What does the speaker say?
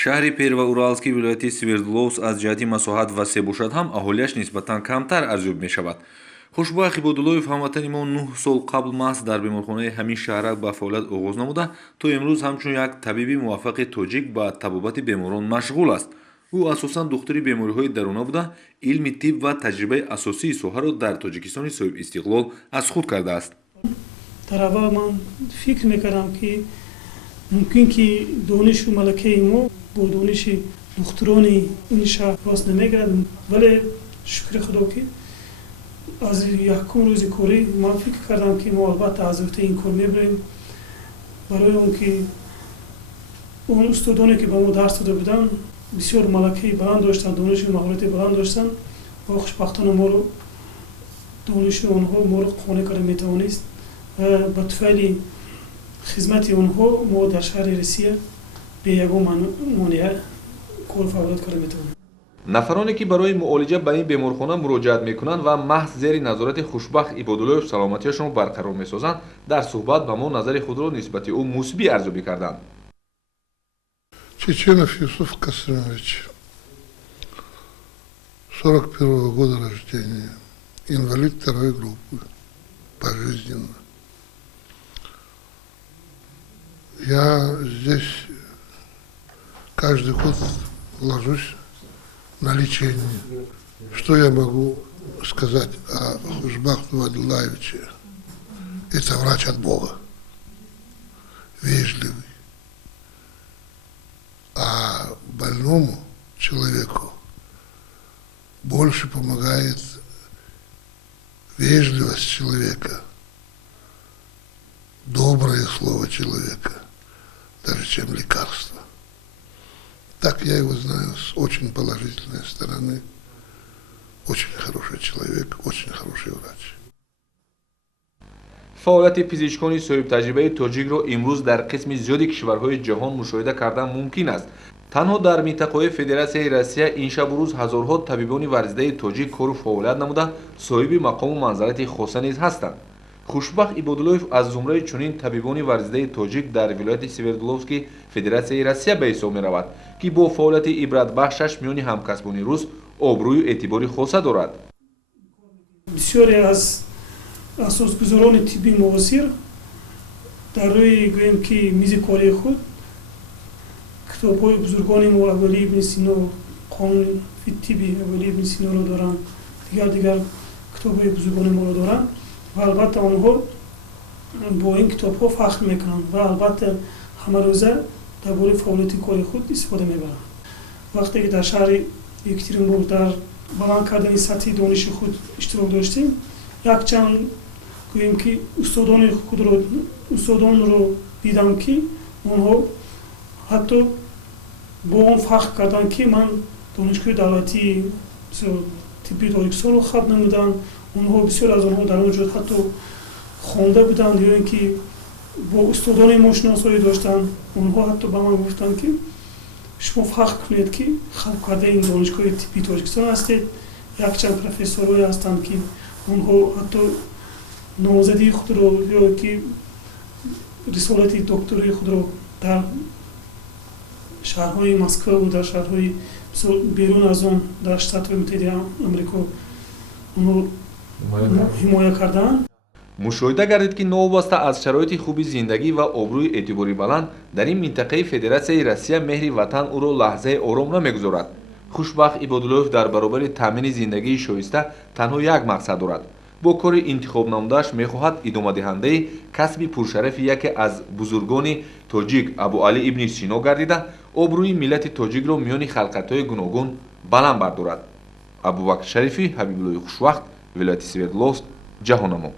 шаҳри первоуралский вилояти свердловск аз ҷиҳати масоҳат васеъ бошад ҳам аҳолияш нисбатан камтар арзёб мешавад. хушбахт ибодуллоев ҳамватани мо 9 сол қабл маҳз дар беморхонаи ҳамин шаҳрак ба фаъолият оғоз намуда то имрӯз ҳамчун як табиби муваффақи тоҷик ба табобати беморон машғул аст. ӯ асосан духтури бемориҳои даруна буда илми тиб ва таҷрибаи асосии соҳаро дар тоҷикистони соҳибистиқлол аз худ кардааст. дар аввал ман фикр мекардам ки мумкин ки донишу малакаи мо бо дониши духтурони ин шаҳр рост намегирад, вале шукри худо ки аз якум рӯзи корӣ ман фикр кардам ки мо албатта аз ӯхтаи ин кор мебарем, барои он ки он устодоне ки ба мо дарс дода буданд бисёр малакаи баланд доштанд, донишу маҳорати баланд доштанд ва хушбахтона моро донишу онҳо моро қонеъ карда метавонист ва ба туфайли хизмати онҳо мо дар шаҳри Росия бе ягон монеа кору фаъолият карда метавонем. нафароне ки барои муолиҷа ба ин беморхона муроҷиат мекунанд ва маҳз зери назорати хушбахт ибодуллоев саломатиашонро барқарор месозанд, дар суҳбат ба мо назари худро нисбати ӯ мусбӣ арзёбӣ карданд. Чеченов Юсуф Касымович, 41-го года рождения, инвалид второй группы, пожизненно. Я здесь каждый год ложусь на лечение. Что я могу сказать о Хушбахте Вадулаевиче? Это врач от Бога, вежливый. А больному человеку больше помогает вежливость человека, доброе слово человека, даже чем лекарство. Так я его знаю с очень положительной стороны. Очень хороший человек, очень хороший врач. фаъолияти пизишкони соҳибтаҷрибаи тоҷикро имрӯз дар қисми зиёди кишварҳои ҷаҳон мушоҳида кардан мумкин аст. танҳо дар минтақаҳои федератсияи Россия ин шабу рӯз ҳазорҳо табибони варзидаи тоҷик кору фаъолият намуда соҳиби мақому манзарати хоса низ ҳастанд. хушбахт ибодуллоев аз зумраи чунин табибони варзидаи тоҷик дар вилояти свердловски федератсияи Россия ба ҳисоб меравад, ки бо фаъолияти ибратбахшаш миёни ҳамкасбони рус обрӯю эътибори хоса дорад. бисёре аз асосгузорони тибби муосир дар рӯи гӯем ки мизи кории худ китобҳои бузургони мо Аввали ибн Сино, қонуни тибби Аввали ибн Синоро доранд, дигар китобҳои бузургони моро доранд ва албатта онҳо бо ин китобҳо фахр мекунанд ва албатта ҳамарӯза дар бораи фаъолияти кори худ истифода мебаранд. вақте ки дар шаҳри Екатеринбург дар баланд кардани сатҳи дониши худ иштирок доштем, якчанд гӯем ки устодонро дидам ки онҳо ҳатто бо он фахр карданд ки ман донишгоҳи давлатии тибби Тоҷикистонро хаб намуданд. онҳо бисёр аз онҳо дар он ҷо ҳатто хонда буданд ё ин ки бо устодони мо шиносоӣ доштанд. онҳо ҳатто ба ман гуфтанд ки шумо фахр кунед ки халқ кардаи ин донишгоҳи тибби Тоҷикистон ҳастед. якчанд профессорҳое ҳастанд ки онҳо ҳатто номзадии худро ё ки рисолати доктории худро дар шаҳрҳои Москваву дар шаҳрҳои берун аз он дар Штатҳои Муттаҳидаи Амрико онҳо ҳимоя кардаанд. мушоҳида гардид ки новобаста аз шароити хуби зиндагӣ ва обрӯи эътибори баланд дар ин минтақаи федератсияи Россия меҳри ватан ӯро лаҳзаи ором намегузорад. хушбахт ибодуллоев дар баробари таъмини зиндагии шоиста танҳо як мақсад дорад. бо кори интихоб намудааш мехоҳад идомадиҳандаи касби пуршарафи яке аз бузургони тоҷик Абу Али ибни Сино гардида обрӯи миллати тоҷикро миёни халқатҳои гуногун баланд бардорад. Абубакр Шарифӣ, Ҳабибуллои Хушвақт, вилояти Свердловск, ҷаҳонамо.